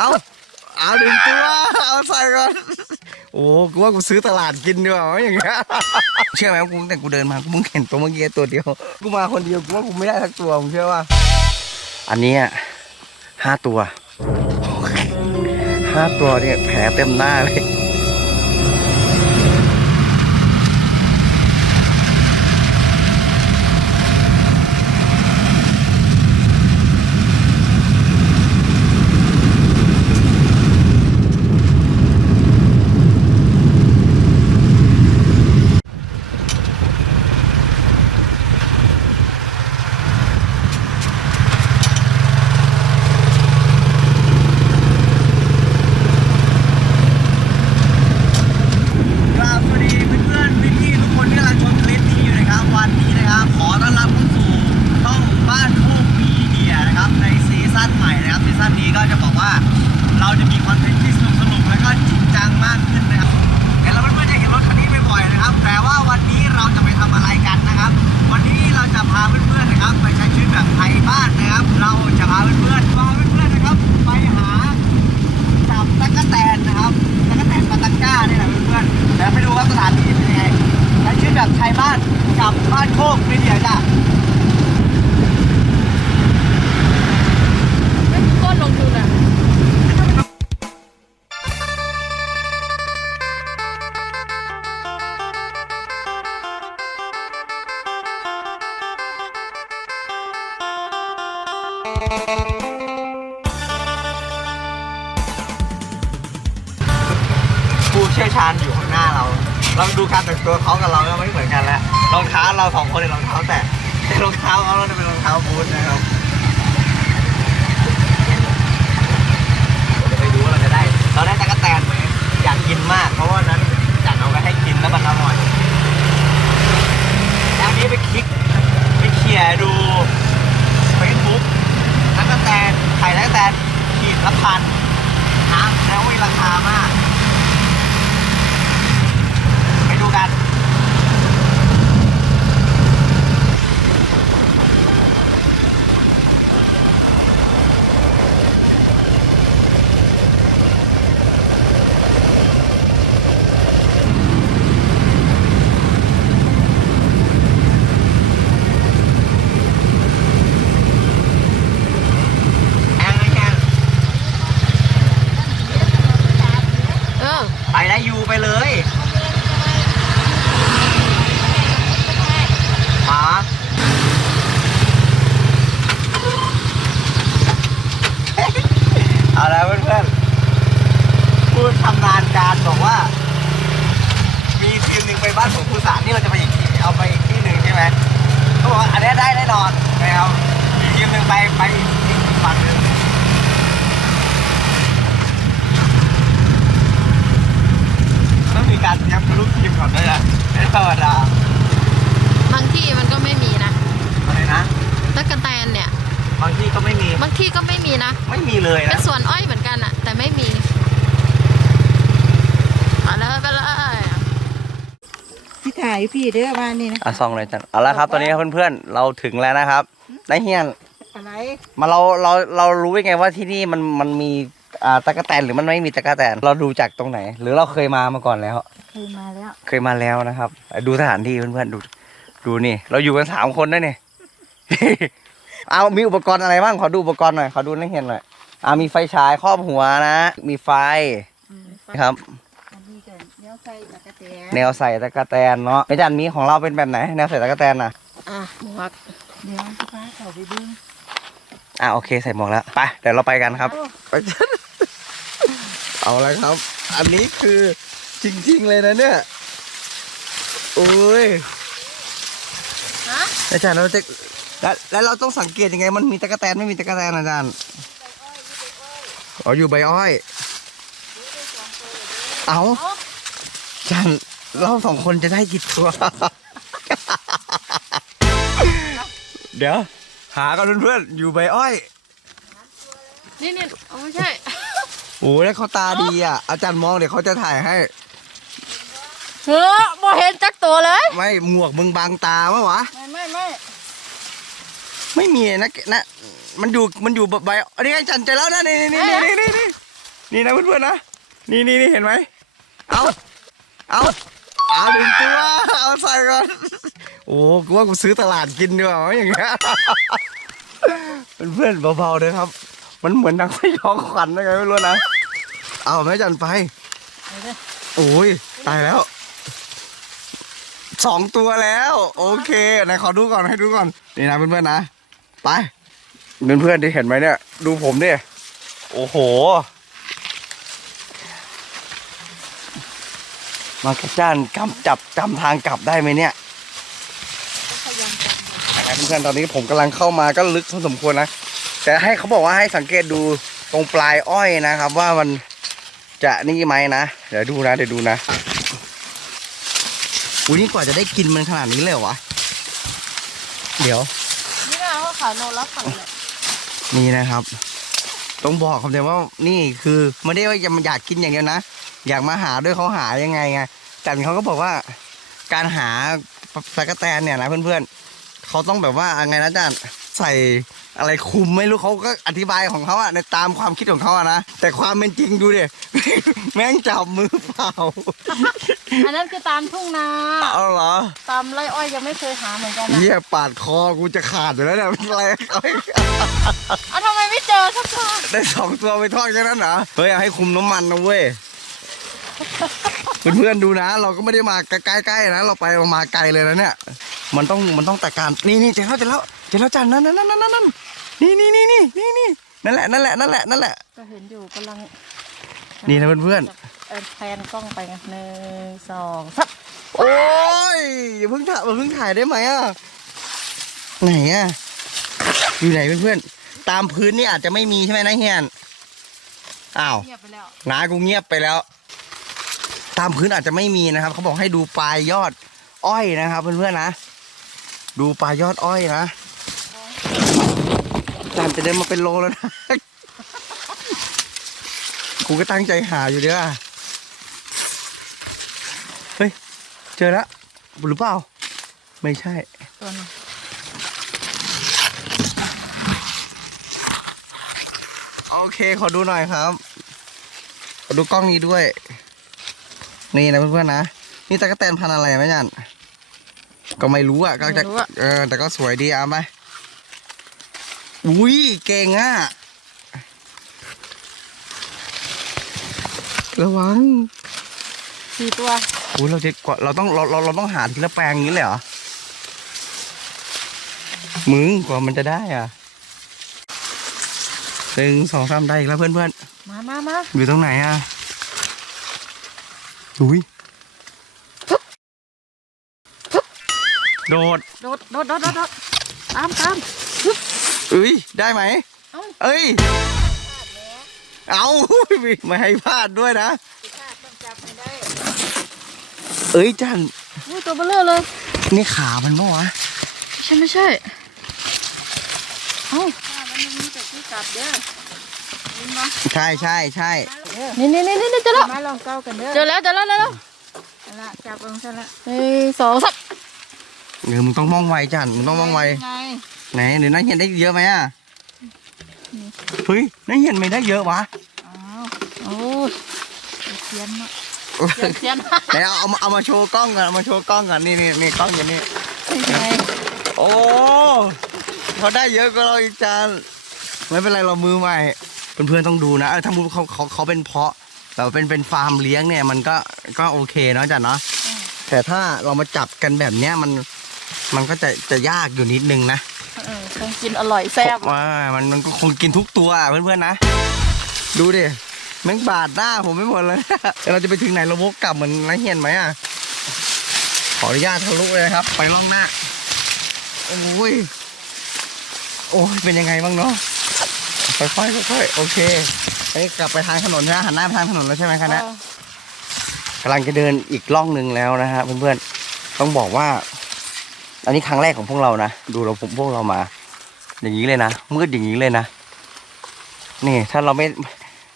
เอาเอาหนึ่งตัว เอาใส่ก่อน โอ้กูว่ากูซื้อตลาดกินดีกว่าอย่างเงี้ย เชื่อไหมว่ากูตั้งแต่กูเดินมา กูเพิ่งเห็นตัวเมื่อกี้ตัวเดียว กูมาคนเดียว กูว่ากูไม่ได้สักตัวมึงเชื่อว่า อันนี้ห้าตัว ห้าตัวเนี่ยแผลเต็มหน้าเลย ผู้เชี่ยวชาญอยู่ข้างหน้าเรา เราดูการแต่งตัวเขากับเราก็ไม่เหมือนกันแล้ว รองเท้าเราสองคนในรองเท้าแตะแต่รองเท้าเขาเราจะเป็นรองเท้าบูทนะครับเดี๋ยวไปดูว่าเราจะได้ เราได้ตะกแตนไหมอยากกินมาก เพราะว่านั้นจัดเอาไปให้กินแล้วมันอร่อยแล้วอันนี้ไปคลิกไปเขี่ยดู แตนไข่ตั๊กแตนขีดละพันนะแล้วมีราคามาก ไปดูกัน แองแอง เออ ไปได้ยูไปเลยหาเอาละเพื่อนๆผู้ชำนาญการบอกว่า มีทีมหนึ่งไปบ้านของผู้สารนี่เราจะไปอีกที่เอาไปอีกที่หนึ่งใช่ไหมเขาบอกว่าอันนี้ได้แน่นอนนะครับมีทีมหนึ่งไปไปอีกที่อีกฝั่งหนึ่งต้องมีการเตรียม ลูกทีมก่อนด้วยนะไม่ธรรมดาบางที่มันก็ไม่มีนะอะไรนะตะกะแตนเนี่ย บางที่ก็ไม่มี บางที่ก็ไม่มีนะ ไม่มีเลยเป็นะนสวนอ้อยเหมือนกันอะแต่ไม่มีไปเลยไปเลย พี่ถ่ายพี่เด้อบ้านนี่นะ อะซองเลยจันเอาละครับ ตอนนี้ครับเพื่อนๆ เราถึงแล้วนะครับนายเฮียนอะไรมาเราเราเรารู้ได้ไงว่าที่นี่มันมันมี อ่าตะกแตนหรือมันไม่มีตะกแตนเราดูจากตรงไหน หรือเราเคยมามาก่อนแล้ว เคยมาแล้ว เคยมาแล้วนะครับ ดูสถานที่เพื่อนๆดูดูนี่ เราอยู่กันสามคนด้วยนี่เอามีอุปกรณ์อะไรบ้างขอดูอุปกรณ์หน่อยขอดูนายเฮียนหน่อยอ่ามีไฟฉายครอบหัวนะ มีไฟครับอันนี้กันเนี้ยใส่ตะกะแตนแนวใส่ตะกแตนเนาะอาจารย์มีของเราเป็นแบบไหน แนวใส่ตะกแตนน่ะอะหมวกเดี๋ยวพี่ฟ้าเขาไปดึงอ่าโอเคใส่หมวกแล้วไปเดี๋ยวเราไปกันครับไปกัน เอาละครับ อันนี้คือจริง ๆ เลยนะเนี่ย โอ้ยฮะอาจารย์เราจะแล้วแล้วเราต้องสังเกตยังไง มันมีตะกแตนไม่มีตะกแตนอาจารย์อ๋ออยู่ใบอ้อย เอาอาจารย์เราสองคนจะได้กี่ตัว เดี๋ยว หากันเพื่อนๆอยู่ใบอ้อย นี่นี่เอาไม่ใช่ โอ้ยแล้วเขาตาดีอะ อาจารย์มองเดี๋ยวเขาจะถ่ายให้ เฮ้อบ่เห็นจักตัวเลย ไม่หมวกมึงบังตามะวะ ไม่ไม่ไม่ไม่มีนะนะ มันอยู่มันอยู่ใบอันนี้อาจารย์เจอแล้วนะนี่นี่นี่นี่นี่นี่นี่นะเพื่อนๆนะ นี่นี่นี่เห็นไหมเอาเอาเอาหนึ่งตัวเอาใส่ก่อนโอ้กูว่ากูซื้อตลาดกินดีกว่าวะอย่างเงี้ยเพื่อนๆเบาๆเลยครับ มันเหมือนนังไม่ยองขวัญยังไงไม่รู้นะ เอาแม่จันไป โอ้ยตายแล้ว สองตัวแล้ว โอเคไหนขอดูก่อนให้ดูก่อน นี่นะเพื่อนๆนะ ไป เพื่อนๆที่เห็นไหมเนี่ย ดูผมดิ โอ้โห มากระจานกำจับจำทางกลับได้ไหมเนี่ยนะครับเพื่อนๆตอนนี้ผมกำลังเข้ามาก็ลึกพอสมควรนะ แต่ให้เขาบอกว่าให้สังเกตดูตรงปลายอ้อยนะครับ ว่ามันจะนี่ไหมนะเดี๋ยวดูนะเดี๋ยวดูนะอุ้ยนี่กว่าจะได้กินมันขนาดนี้เลยเหรอวะเดี๋ยว นี่นะเขาขายโลละพันเลยนี่นะครับ ต้องบอกคำเดียวว่านี่คือไม่ได้ว่าจะมาอยากกินอย่างเดียวนะอยากมาหาด้วยเขาหายังไงไงจันเขาก็บอกว่า การหาสกแตนเนี่ยนะเพื่อนๆเขาต้องแบบว่าไงนะจันใส่ อะไรคุมไม่รู้เขาก็อธิบายของเขาอะในตามความคิดของเขาอะนะ แต่ความเป็นจริงดูดิ แม่งจับมือเปล่าอันนั้นคือตามทุ่งนาเอาเหรอตามไรอ้อยยังไม่เคยหาเหมือนกันนะเหี้ยปาดคอกูจะขาดอยู่แล้วเนี่ยอะไรเอาทำไมไม่เจอสักตัวได้สองตัวไปทอดแค่นั้นเหรอเฮ้ยอยากให้คุมน้ำมันนะเว้ยเพื่อนๆดูนะ เราก็ไม่ได้มาใกล้ๆนะเราไปมาไกลเลยนะเนี่ย มันต้องมันต้องแต่การนี่นี่เจอแล้วเจอแล้ว เจอแล้วจันนั่นนั่นนั่นนั่นนั่นนี่นี่นี่นี่นี่นี่นั่นแหละนั่นแหละนั่นแหละนั่นแหละ ก็เห็นอยู่กำลังนี่นะเพื่อนเออแพนกล้องไปไงหนึ่งสองสักๆโอ้ยอย่าเพิ่งถ่ายอย่าเพิ่งถ่ายได้ไหมอะไหนอะอยู่ไหนเพื่อนๆตามพื้นนี่อาจจะไม่มีใช่ไหมนะเฮียนอ้าวเงียบไปแล้วน้ากูเงียบไปแล้ว ตามพื้นอาจจะไม่มีนะครับเขาบอกให้ดูปลายยอด อ้อยนะครับ เพื่อนๆนะดูปลายยอดอ้อยนะ จานจะเดินมาเป็นโลแล้วนะกูก็ตั้งใจหาอยู่เด้อเฮ้ย เจอแล้วหรือเปล่า ไม่ใช่ตัวนึงโอเค ขอดูหน่อยครับ ขอดูกล้องนี้ด้วย นี่นะเพื่อนๆนะ นี่ตะกั่วแตนพันอะไรไหมจันก็ไม่รู้อะก็จะเออแต่ก็สวยดีเอาไหม อุ้ยเก่งอะ ระวังสี่ตัวอุ้ยเราจะกว่าเราต้องเราเราเราต้องหาทีละแปลงอย่างนี้เลยเหรอ มึงกว่ามันจะได้อะหนึ่งสองสามได้อีกแล้วเพื่อนๆมามามาอยู่ตรงไหนอะอุ้ยโดด โดดโดดโดดโดดโดดตามตาม เอ้ย ได้ไหม เอ้า เอ้ยเอาไม่ให้พลาดด้วยนะเอ้ยจันอุ้ยตัวเบลเลอร์เลย นี่ขามันปะวะ ใช่ไม่ใช่ เอ้าใช่ใช่ใช่นี่นี่นี่นี่เจอแล้ว มาลองเก้ากันเด้อเจอแล้วเจอแล้วเจอแล้วเอาละจับเองซะละหนึ่งสองสักเออมึงต้องมองไวจันมึงต้องมองไว ไง ไหนเดี๋ยวนั่นเห็นได้เยอะไหมอะเฮ้ยนั่นเห็นไม่ได้เยอะวะอ้าวโอ้ยเขียนเนาะเสียนเสียนไหนเอาเอามาเอามาโชว์กล้องก่อนเอามาโชว์กล้องก่อนนี่นี่นี่กล้องอยู่นี่ไงโอ้เขาได้เยอะกว่าเราอีกจานไม่เป็นไรเรามือใหม่เพื่อนๆต้องดูนะเออถ้ามุเขาเขาเขาเป็นเพาะแต่ว่าเป็นเป็นฟาร์มเลี้ยงเนี่ยมันก็ก็โอเคเนาะจันเนาะแต่ถ้าเรามาจับกันแบบเนี้ยมันมันก็จะจะยากอยู่นิดนึงนะ เออคงกินอร่อยแซ่บว่ามันมันก็คงกินทุกตัวอะเพื่อนๆนะ ดูดิแม่งบาดหน้าผมไม่หมดเลยเดี๋ยวเราจะไปถึงไหนเราวกกลับเหมือนนักเฮียนไหมอะ ขออนุญาตทะลุเลยนะครับ ไปล่องหน้า โอ้ย โอ้ย เป็นยังไงบ้างเนาะ ค่อยๆค่อยๆโอเคไอ้ยกลับไปทางถนนใช่ไหมหันหน้าไปทางถนนแล้วใช่ไหมคะนะกำลังจะเดินอีกล่องหนึ่งแล้วนะฮะเพื่อนๆ ต้องบอกว่า อันนี้ครั้งแรกของพวกเรานะ ดูเราผมพวกเรามา อย่างนี้เลยนะมืดอย่างนี้เลยนะนี่ ถ้าเราไม่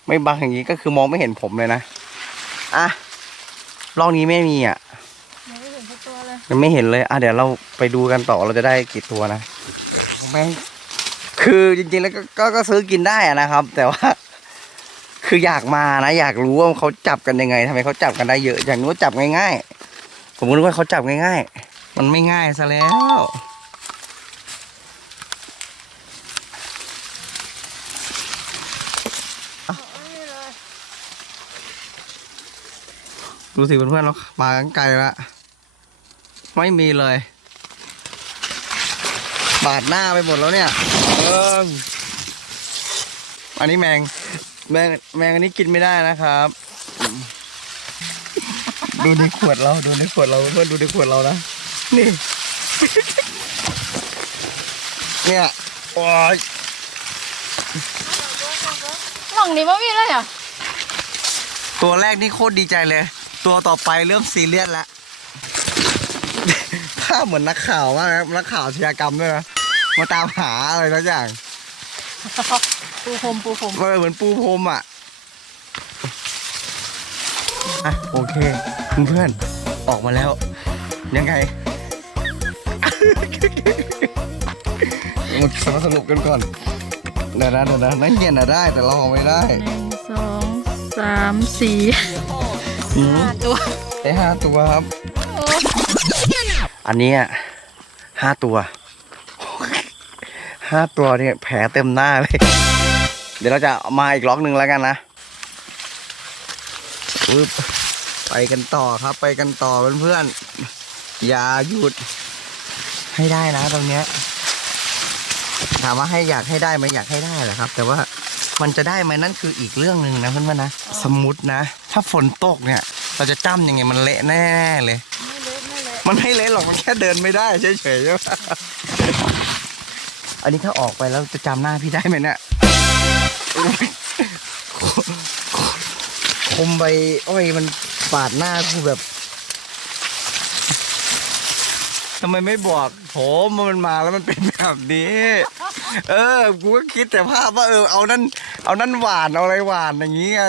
ไม่บังอย่างนี้ก็คือมองไม่เห็นผมเลยนะอะล่องนี้ไม่มีอะยังไม่เห็นสักตัวเลยยังไม่เห็นเลยอะเดี๋ยวเราไปดูกันต่อเราจะได้กี่ตัวนะแม่งคือจริงๆแล้วก็ก็ก็ซื้อกินได้อะนะครับ แต่ว่าคือคืออยากมานะ อยากรู้ว่าเขาจับกันยังไงทำไมเขาจับกันได้เยอะ อย่างนู้นจับง่ายๆ ผมก็นึกว่าเขาจับง่ายๆ มันไม่ง่ายซะแล้ว ดูสิเพื่อนๆเรามากันไกลแล้วไม่มีเลย บาดหน้าไปหมดแล้วเนี่ย เอออันนี้แมง แมงแมงอันนี้กินไม่ได้นะครับ ดูในขวดเราดูในขวดเราเพื่อนดูในขวดเรานะนี่ เนี่ยโอ้ยหล่องนี้บ่มีเลยอะตัวแรกนี่โคตรดีใจเลย ตัวต่อไปเริ่มซีเรียสแล้วถ้าเหมือนนักข่าวมากนะนักข่าวอาชญากรรมด้วยนะมาตามหาอะไรสักอย่าง ปูพรมปูพรมมันเหมือนปูพรมอะอะโอเคเพื่อนๆออกมาแล้ว ยังไงมาสรุปกันก่อนเดี๋ยวนะเดี๋ยวนะนั่นเย็นอะได้ แต่เราเอาไม่ได้หนึ่งสองสามสี่อืม ห้าตัวได้ห้าตัวครับโอ้อันเนี้ยห้าตัวห้าตัวเนี่ยแผลเต็มหน้าเลย เดี๋ยวเราจะมาอีกล็อกหนึ่งแล้วกันนะปึ๊บไปกันต่อครับ ไปกันต่อเพื่อนๆอย่าหยุด ให้ได้นะตรงเนี้ยถามว่าให้อยากให้ได้ไหมอยากให้ได้แหละครับ แต่ว่า มันจะได้ไหมนั่นคืออีกเรื่องหนึ่งนะเพื่อนๆนะ สมมตินะ ถ้าฝนตกเนี่ย เราจะจ้ำยังไงมันเละแน่เลย ไม่เละไม่เละมันไม่เละหรอกมันแค่เดินไม่ได้เฉยๆใช่ปะอันนี้ถ้าออกไปแล้วจะจำหน้าพี่ได้ไหมเนี่ยคมใบอ้อยมันปาดหน้ากูแบบ ทำไมไม่บอกผมว่ามันมาแล้วมันเป็นแบบนี้ เออ กูก็คิดแต่ภาพว่าเออเอานั่นเอานั่นหวานเอาอะไรหวานอย่างนี้ไง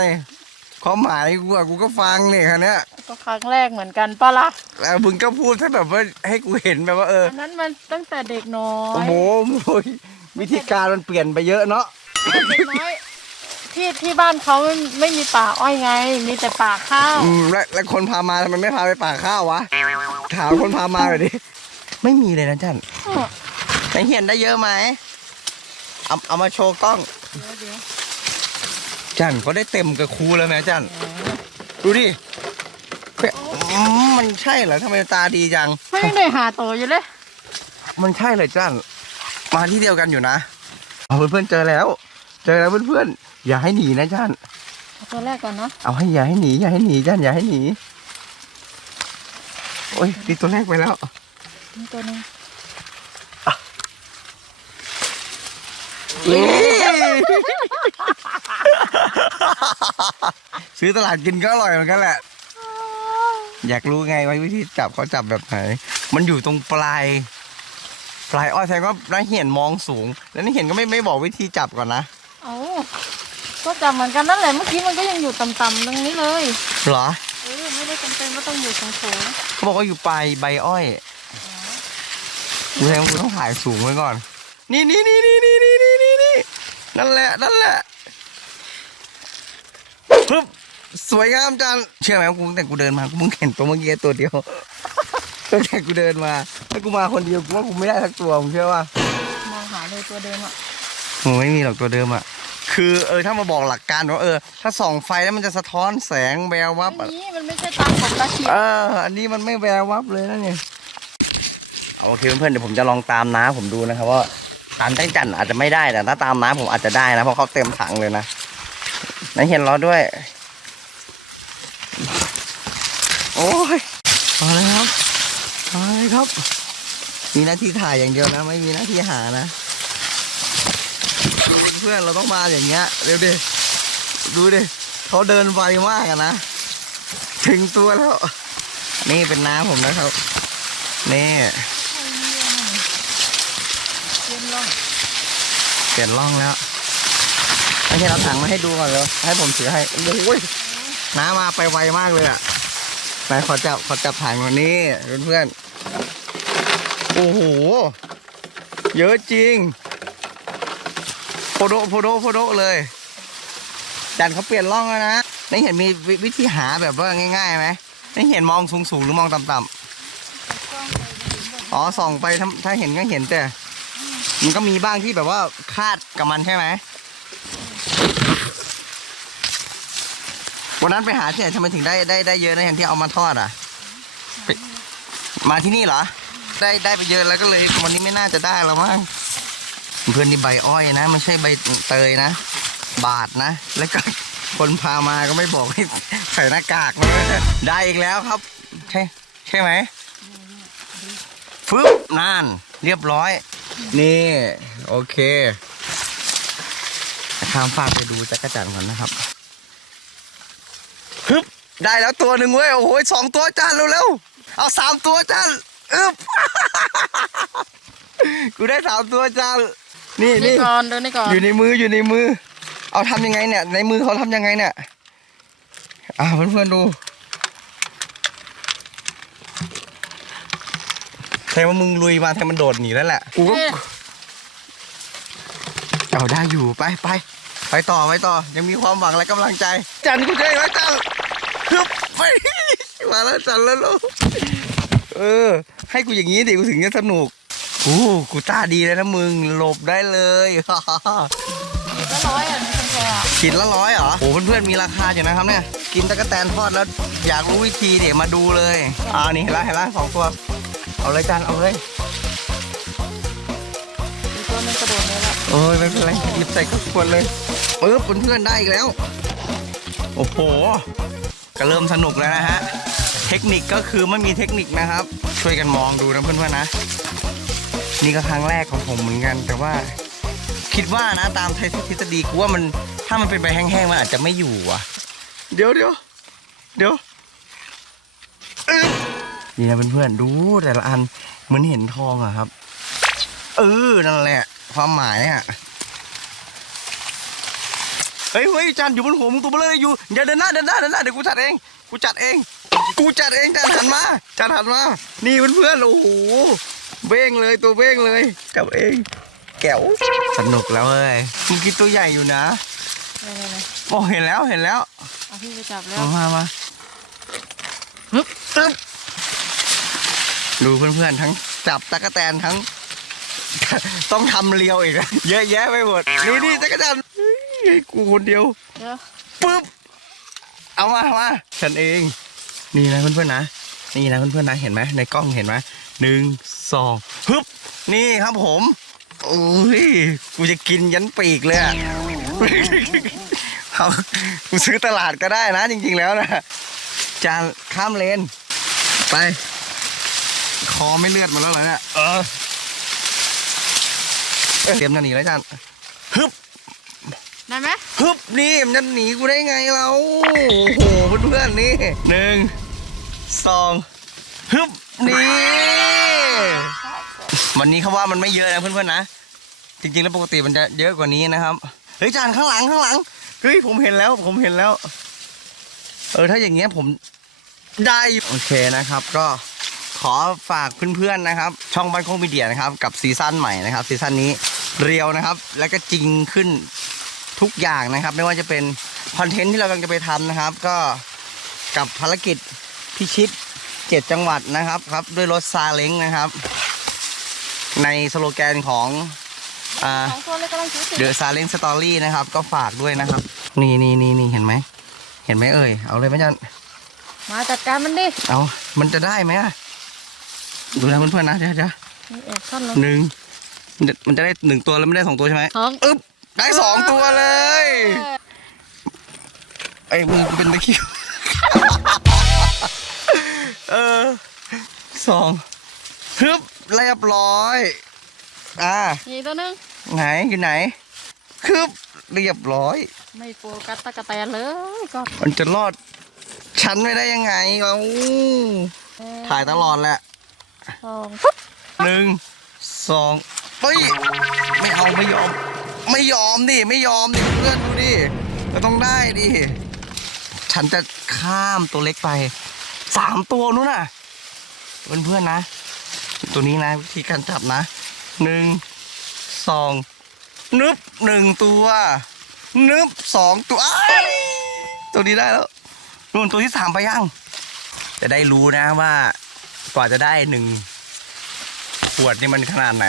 ความหมายกูอะกูก็ฟังเนี่ยคันเนี้ยก็ครั้งแรกเหมือนกันปะล่ะแล้วมึงก็พูดถ้าแบบว่าให้กูเห็นแบบว่าเอออันนั้นมันตั้งแต่เด็กน้อโอ้ยโหโอ้ยวิธีการมันเปลี่ยนไปเยอะเนาะเด็กน้อยที่ที่บ้านเขาไม่ไม่มีป่าอ้อยไง มีแต่ป่าข้าวอืมแล้วแล้วคนพามาทำไมไม่พาไปป่าข้าววะถามคนพามาหน่อยดิ ไม่มีเลยนะจันอ้อไหนเห็นได้เยอะไหมเอาเอามาโชว์กล้องเดี๋ยวเดี๋ยวจันเขาได้เต็มกับครูแล้วไหมจันดูดิเฮ้ยอืมมันใช่เหรอทำไมตาดีจัง ไม่ได้หาโตอยู่เลย มันใช่เลยจันมาที่เดียวกันอยู่นะเอาเพื่อนๆเจอแล้ว เจอแล้วเพื่อนๆอย่าให้หนีนะจันเอาตัวแรกก่อนเนาะเอาให้อย่าให้หนีอย่าให้หนีจันอย่าให้หนีโอ้ยตีตัวแรกไปแล้ว นี่ตัวหนึงซื้อตลาดกินก็อร่อยเหมือนกันแหละ อยากรู้ไงว่าวิธีจับเขาจับแบบไหน มันอยู่ตรงปลาย ปลายอ้อยแสดงว่าน้าเหียนมองสูง แล้วนี่เห็นก็ไม่ไม่บอกวิธีจับก่อนนะเอาก็จับเหมือนกันนั่นแหละเมื่อกี้มันก็ยังอยู่ต่ำๆตรงนี้เลย เหรอเออไม่ได้จำเป็นว่าต้องอยู่สูงเขาบอกว่าอยู่ปลายใบอ้อย กูแทนกูต้องถ่ายสูงไว้ก่อน นี่นี่นี่นี่นี่นี่นี่นี่นี่นั่นแหละนั่นแหละปึ๊บสวยงามจังเชื่อไหมว่ากูตั้งแต่กูเดินมากูเพิ่งเห็นตัวเมื่อกี้ตัวเดียวตั้งแต่กูเดินมาถ้ากูมาคนเดียวกูว่ากูไม่ได้สักตัวมึงเชื่อป่ะๆมองหาเลยตัวเดิมอะโอ้ไม่มีหรอกตัวเดิมอะคือเออถ้ามาบอกหลักการว่าเออ ถ้าส่องไฟแล้วมันจะสะท้อนแสงแวววับไม่อะมีมันไม่ใช่ตามผมตาเขียวเอออันนี้มันไม่แวววับเลยนะเนี่ย โอเคเพื่อนๆเดี๋ยวผมจะลองตามน้าผมดูนะครับว่าตามแจ้งจันทร์อาจจะไม่ได้แต่ถ้าตามน้าผมอาจจะได้นะเพราะเขาเต็มถังเลยนะนายเห็นเราด้วย โอ้ยมาเลยครับมาเลยครับ มีหน้าที่ถ่ายอย่างเดียวนะ ไม่มีหน้าที่หานะดูเพื่อนเราต้องมาอย่างเงี้ยเร็วดิดูดิเขาเดินไวมากอะนะถึงตัวแล้ว นี่เป็นน้าผมนะครับ นี่ เย็นลงเปลี่ยนร่องแล้วไม่ใช่เราถังมาให้ดูก่อนเลยให้ผมถือให้โอ้ยน้ามาไปไวมากเลยอะไหนขอจับขอจับถ่ายมานี่เพื่อนๆโอ้โห เยอะจริงโพโดโพโดโพโดเลยจันเขาเปลี่ยนร่องแล้วนะนี่เห็นมีวิวิธีหาแบบว่าง่ายๆไหมนี่เห็นมองสูงๆหรือมองต่ำๆอ๋อส่องไปถ้าถ้าเห็นก็เห็นแต่ มันก็มีบ้างที่แบบว่าคาดกับมันใช่ไหมวันนั้นไปหาที่ไหนทำไมถึงได้ได้ได้เยอะในะเห็นที่เอามาทอดอะไปมาที่นี่เหรอ ได้ได้ไปเยอะแล้วก็เลย วันนี้ไม่น่าจะได้แล้วมั้งเพื่อนนี่ใบอ้อยนะไม่ใช่ใบเตยนะ บาทนะ แล้วก็คนพามาก็ไม่บอกให้ใส่หน้ากากนะได้อีกแล้วครับ ใช่ใช่ไหมฟึบนาน เรียบร้อย นี่ โอเคข้ามฟากไปดูจักรจันทร์ก่อนนะครับฮึบได้แล้วตัวหนึ่งเว้ย โอ้โหสองตัวจานเร็วๆเอาสามตัวจานอึบกูได้สามตัวจานนี่นี่นี่ก่อนดูนี่ก่อนอยู่ในมืออยู่ในมือ เอาทำยังไงเนี่ย ในมือเขาทำยังไงเนี่ย อ่าเพื่อนๆดู แทนว่ามึงลุยมาแทนมันโดดหนีแล้วแหละกูก็นี่เอาได้อยู่ไปไปไปต่อไปต่อ ยังมีความหวังและกำลังใจ จันกูเจอแล้วจันฮึบไปมาแล้วจันแล้วลูกเออ ให้กูอย่างนี้ดิกูถึงจะสนุกกูกูตาดีเลยนะมึงหลบได้เลยก็ร้อยอะนี่เป็นแพรอะกินละร้อยเหรอโอ้เพื่อนๆมีราคาอยู่นะครับเนี่ย กินตะกแตนทอดแล้วอยากรู้วิธีเดี๋ยวมาดูเลยอ่านี่เห็นละเห็นละสองตัว เอาเลยจันเอาเลยอีกตัวหนึงกระโดดเลยละโอ้ยไม่เป็นไรหยิบใส่กระขวดเลยปึ๊บเพื่อนๆได้อีกแล้ว โอ้โห ก็เริ่มสนุกแล้วนะฮะ เทคนิคก็คือไม่มีเทคนิคนะครับ ช่วยกันมองดูนะเพื่อนๆนะ นี่ก็ครั้งแรกของผมเหมือนกันแต่ว่า คิดว่านะตามทฤษฎีกูว่ามันถ้ามันเป็นใบแห้งๆมันอาจจะไม่อยู่อะ เดี๋ยวเดี๋ยวเดี๋ยวอึ๊บ นี่นะเพื่อนๆดูแต่ละอันเหมือนเห็นทองอะครับ เออนั่นแหละ ความหมายอะเฮ้ยเฮ้ยจานอยู่บนหัวมึงตัวเบลอเลยอยู่อย่าเดินหน้าเดินหน้าเดินหน้าเดี๋ยวกูจัดเองกูจัดเอง กูจัดเองจานหันมาจานหันมา นี่เพื่อนๆโอ้โหเบ้งเลยตัวเบ้งเลยจับเองแก้วสนุกแล้วเอ้ยมึงคิดตัวใหญ่อยู่นะเลยเลยเลยโอ้เห็นแล้วเห็นแล้วเอาพี่ไปจับแล้วเอามามาฮึบตึ๊บ ดูเพื่อนๆทั้งจับตะกแตนทั้ง ต้องทำเลียวอีกนะเยอะแยะไปหมดนี่นี่ตะกแตนเฮ้ยกูคนเดียวเดี๋ยวปึ๊บเอามาเอามาฉันเอง นี่นะเพื่อนๆนะนี่นะเพื่อนๆนะเห็นไหมในกล้องเห็นไหมหนึ่งสองฮึบนี่ครับผมโอ้ยกูจะกินยันปีกเลยอะเอากูซื้อตลาดก็ได้นะจริง ๆแล้วนะจานข้ามเลนไป คอไม่เลือดหมาแล้วเหรอเนี่ยเออเอ้ยเตรียมจะหนีแล้วจานฮึบได้ไหมฮึบนี่มันจะหนีกูได้ไงเราโอ้โหเพื่อนๆนี่หนึ่งสองฮึบนี่ วันนี้เขาว่ามันไม่เยอะนะเพื่อนๆนะ จริงๆแล้วปกติมันจะเยอะกว่านี้นะครับเฮ้ยจานข้างหลังข้างหลังเฮ้ยผมเห็นแล้วผมเห็นแล้ว เออถ้าอย่างเงี้ยผมได้อยู่โอเคนะครับ ก็ข อฝากเพื่อนๆนะครับ ช่องบ้านโคกมีเดียนะครับ กับซีซั่นใหม่นะครับซีซั่นนี้เรียวนะครับ แล้วก็จริงขึ้นทุกอย่างนะครับ ไม่ว่าจะเป็นคอนเทนต์ที่เรากำลังจะไปทำนะครับ ก็กับภารกิจพิชิตเจ็ดจังหวัดนะครับครับ ด้วยรถซาเล้งนะครับ ในสโลแกนของอ่าสองตัวเลยกำลังถือสิเดอะซาเล้งสตอรี่นะครับ ก็ฝากด้วยนะครับ นี่นี่นี่นี่เห็นไหมเห็นไหมเอ่ยเอาเลยไหมจันมาจัดการมันดิเอามันจะได้ไหมอะ ดูนะเพื่อนๆนะเดี๋ยวเดี๋ยวนี่แอบซ่อนแล้วหนึ่งมันจะได้หนึ่งตัวแล้วไม่ได้สองตัวใช่ไหมสองอึ๊บได้สองตัวเลยไอ้มือกูเป็นตะคริวเออสองฮึบเรียบร้อยอ่านี่ตัวหนึงไหนอยู่ไหนคืบเรียบร้อย ไม่โฟกัสตะกะแตนเลยก็มันจะรอด ฉันไม่ได้ยังไงเราถ่ายตลอดแหละ สองปุ๊บหนึ่งสองเฮ้ยไม่เอาไม่ยอม ไม่ยอมดิไม่ยอมดิเพื่อนดูดิเราต้องได้ดิฉันจะข้ามตัวเล็กไปสามตัวนู้นน่ะเพื่อนๆนนะ ตัวนี้นะวิธีการจับนะหนึ่งสองนึบหนึ่งตัวนึบสองตัวตัวนี้ได้แล้วนู่นตัวที่สามไปยังจะได้รู้นะว่า กว่าจะได้หนึ่งขวดนี่มันขนาดไหน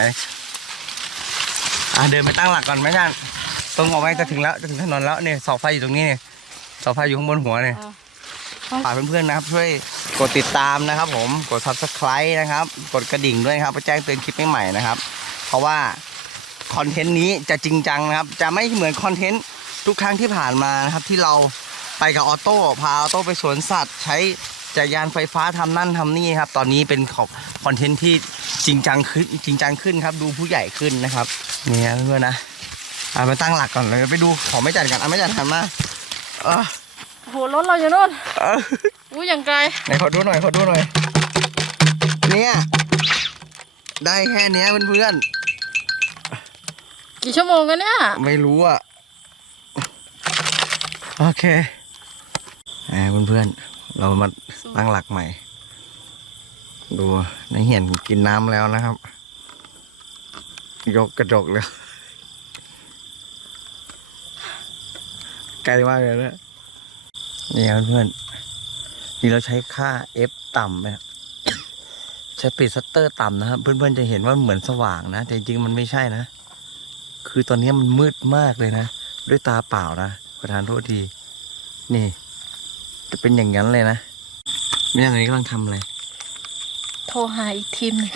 อะเดินไปตั้งหลักก่อนไหมท่านตรงออกไปจะถึงแล้วจะถึงถนนแล้วเนี่ยเสาไฟอยู่ตรงนี้เนี่ยเสาไฟอยู่ข้างบนหัวเนี่ยฝากเพื่อนๆนะครับ ช่วยกดติดตามนะครับ ผมกด subscribe นะครับ กดกระดิ่งด้วยครับเพื่อแจ้งเตือนคลิปใหม่ๆนะครับ เพราะว่าคอนเทนต์นี้จะจริงจังนะครับ จะไม่เหมือนคอนเทนต์ทุกครั้งที่ผ่านมานะครับ ที่เราไปกับออโต้พาออโต้ไปสวนสัตว์ ใช้ จักรยานไฟฟ้าทำนั่นทำนี่ครับ ตอนนี้เป็นของคอนเทนต์ที่จริงจังขึ้นจริงจังขึ้นครับ ดูผู้ใหญ่ขึ้นนะครับนี่นะเพื่อนๆนะเอาไปตั้งหลักก่อนเลยไปดูของไม่จัดกันเอาไม่จัดหันมาเออโหรถเราอยู่นู่นเอออู้อย่างไกลไหนขอดูหน่อยขอดูหน่อยเนี่ยได้แค่เนี้ยเพื่อนกี่ชั่วโมงกันเนี่ยๆไม่รู้อะโอเคแหมเพื่อนๆ เรามาตั้งหลักใหม่ ดูในเหียนกินน้ำแล้วนะครับ ยกกระจกเลยไกลมากเลยนะนี่ครับเพื่อนนี่เราใช้ค่า F ต่ำนะครับใช้ปิดซัตเตอร์ต่ำนะครับ เพื่อนๆจะเห็นว่าเหมือนสว่างนะ แต่จริงมันไม่ใช่นะ คือตอนนี้มันมืดมากเลยนะ ด้วยตาเปล่านะประธานโทษที นี่ จะเป็นอย่างนั้นเลยนะแม่ตอนนี้กำลังทำอะไรโทรหาอีกทีมหนึ่ง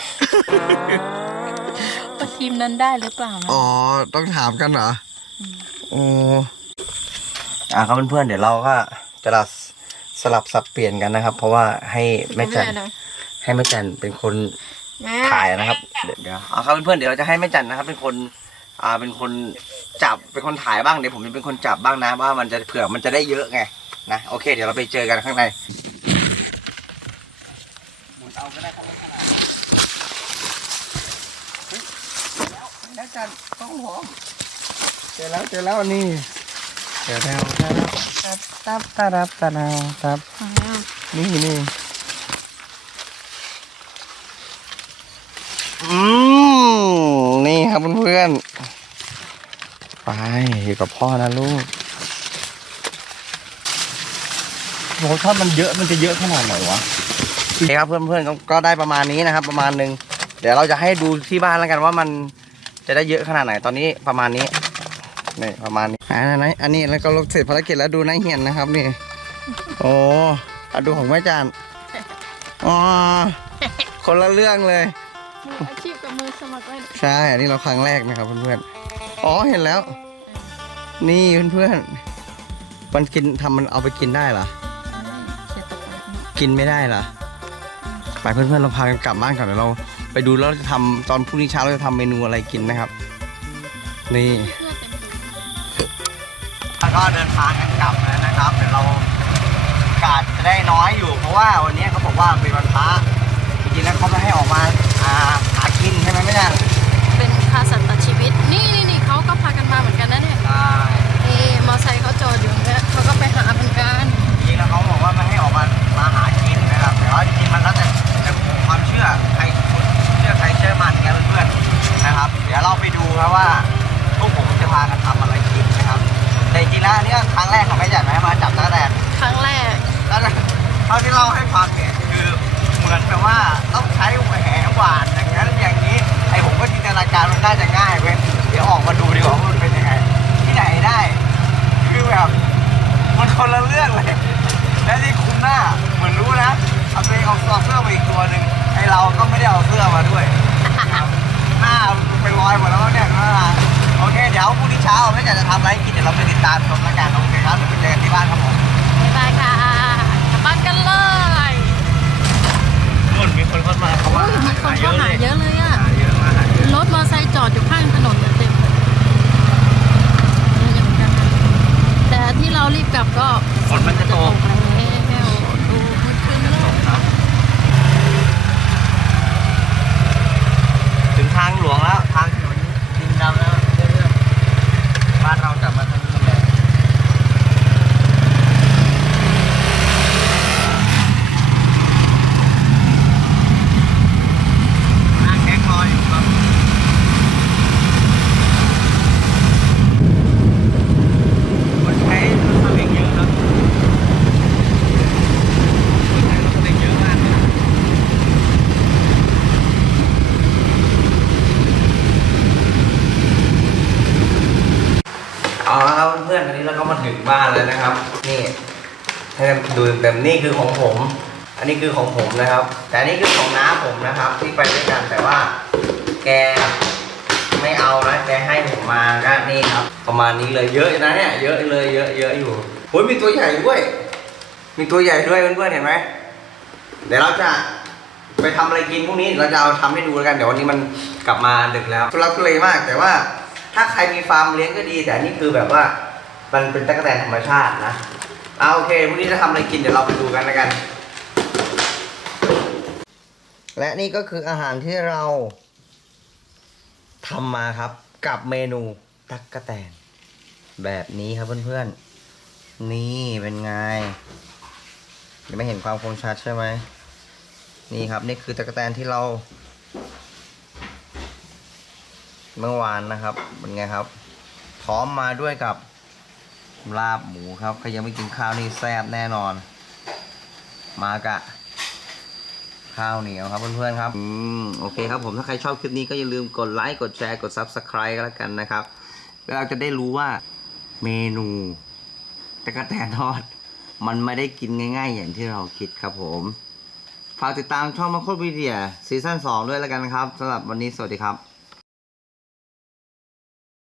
ว่าทีมนั้นได้หรือเปล่านะอ๋อต้องถามกันเหรอโอ้อ่าครับเพื่อนๆเดี๋ยวเราก็จะสลับสับเปลี่ยนกันนะครับ เพราะว่าให้แม่จันไได้ะให้แม่จันเป็นคนแม่ถ่ายนะครับเดี๋ยวเดี๋ยวเอาครับเพื่อนๆเดี๋ยวเราจะให้แม่จันนะครับ เป็นคนอ่าเป็นคนจับเป็นคนถ่ายบ้างเดี๋ยวผมจะเป็นคนจับบ้างนะว่ามันจะเผื่อมันจะได้เยอะไง นะ โอเค เดี๋ยวเราไปเจอกันข้างในหมุนเอาก็ได้ครับเฮ้ยแล้วจันต้องหอมเจอแล้วเจอแล้วนี่เจอแล้วเจอแล้วตับตับตับตับตับมาแล้วนี่นี่อืมนี่ครับเพื่อนๆไปอยู่กับพ่อนะลูก โหถ้ามันเยอะมันจะเยอะขนาดไหนวะโอเคครับเพื่อนๆก็ก็ได้ประมาณนี้นะครับ ประมาณหนึ่งเดี๋ยวเราจะให้ดูที่บ้านแล้วกันว่ามันจะได้เยอะขนาดไหนตอนนี้ประมาณนี้นี่ประมาณนี้อ่าไหนอันนี้แล้วก็เสร็จภารกิจแล้วดูนายเหียนนะครับนี่โอ้อะดูของแม่จานอ๋อคนละเรื่องเลย มืออาชีพกับมือสมัครเล่นใช่ อันนี้เราครั้งแรกนะครับเพื่อนๆ อ๋อเห็นแล้ว นี่เพื่อนๆ มันกินทำมันเอาไปกินได้เหรอเสียต กินไม่ได้เหรอไปเพื่อนๆเราพากันกลับบ้านก่อนเดี๋ยวเรา ไปดูแล้วเราจะทำตอนพรุ่งนี้เช้าเราจะทำเมนูอะไรกินนะครับ นี่ แล้วก็เดินทางกันกลับแล้วนะครับ เดี๋ยวเราอากาศจะได้น้อยอยู่ เพราะว่าวันนี้เขาบอกว่าเป็นวันพระ ช้าไม่อยากจะทำอะไรให้กินเดี๋ยวเราไปติดตามชมแล้วกันโอเคครับเดี๋ยวไปเจอกันที่บ้านครับผมบ๊ายบายค่ะกลับบ้านกันเลยนู่นมีคนเข้ามาเขาอุ้มายมีคนเข้าหาเยอะเลยอะหาเยอะมากหาเยอะรถมอไซค์จอดอยู่ข้างถนนเนี่ยเต็มเลยเยอะอยู่เหมือนกันนะแต่ที่เรารีบกลับก็ฝนมันจะตกแล้วดูมืดขึ้นเลยถึงทางหลวงแล้ว ทางถนนดินดำแล้วเรื่อยๆบ้านเรากลับมาทางนี้แหละ นะครับ นี่ให้ดูเต็มนี่คือของผม อันนี้คือของผมนะครับ แต่อันนี้คือของน้าผมนะครับ ที่ไปด้วยกันแต่ว่า แกไม่เอานะแกให้ผมมาก็นี่ครับ ประมาณนี้เลยเยอะนะเนี่ยเยอะเลยเยอะเยอะอยู่โอ้ยมีตัวใหญ่ด้วย มีตัวใหญ่ด้วยเพื่อนๆเห็นไหมเดี๋ยวเราจะไปทำอะไรกินพรุ่งนี้เราจะเอาทำให้ดูแล้วกันเดี๋ยววันนี้มันกลับมาดึกแล้วทุลักทุเลมากแต่ว่า ถ้าใครมีฟาร์มเลี้ยงก็ดี แต่นี่คือแบบว่า มันเป็นตะกั่วแตนธรรมชาตินะเอาโอเคพรุ่งนี้จะทำอะไรกินเดี๋ยวเราไปดูกันแล้วกัน และนี่ก็คืออาหารที่เราทำมาครับกับเมนูตักกะแตน แบบนี้ครับเพื่อนๆ นี่เป็นไงยังไม่เห็นความคมชัดใช่ไหมนี่ครับนี่คือตะกะแตนที่เรา เมื่อวานนะครับเป็นไงครับ พร้อมมาด้วยกับ ลาบหมูครับ ใครยังไม่กินข้าวนี่แซ่บแน่นอน มากะ ข้าวเหนียวครับเพื่อนๆครับอืมโอเคครับผมถ้าใครชอบคลิปนี้ก็อย่าลืมกดไลค์กดแชร์กด Subscribe ก็แล้วกันนะครับเราจะได้รู้ว่าเมนูตะกะแตนทอด มันไม่ได้กินง่าย ๆ อย่างที่เราคิดครับผมฝากติดตามช่องมาโคตรวีเดียซีซั่น2ด้วยแล้วกันนะครับสำหรับวันนี้สวัสดีครับ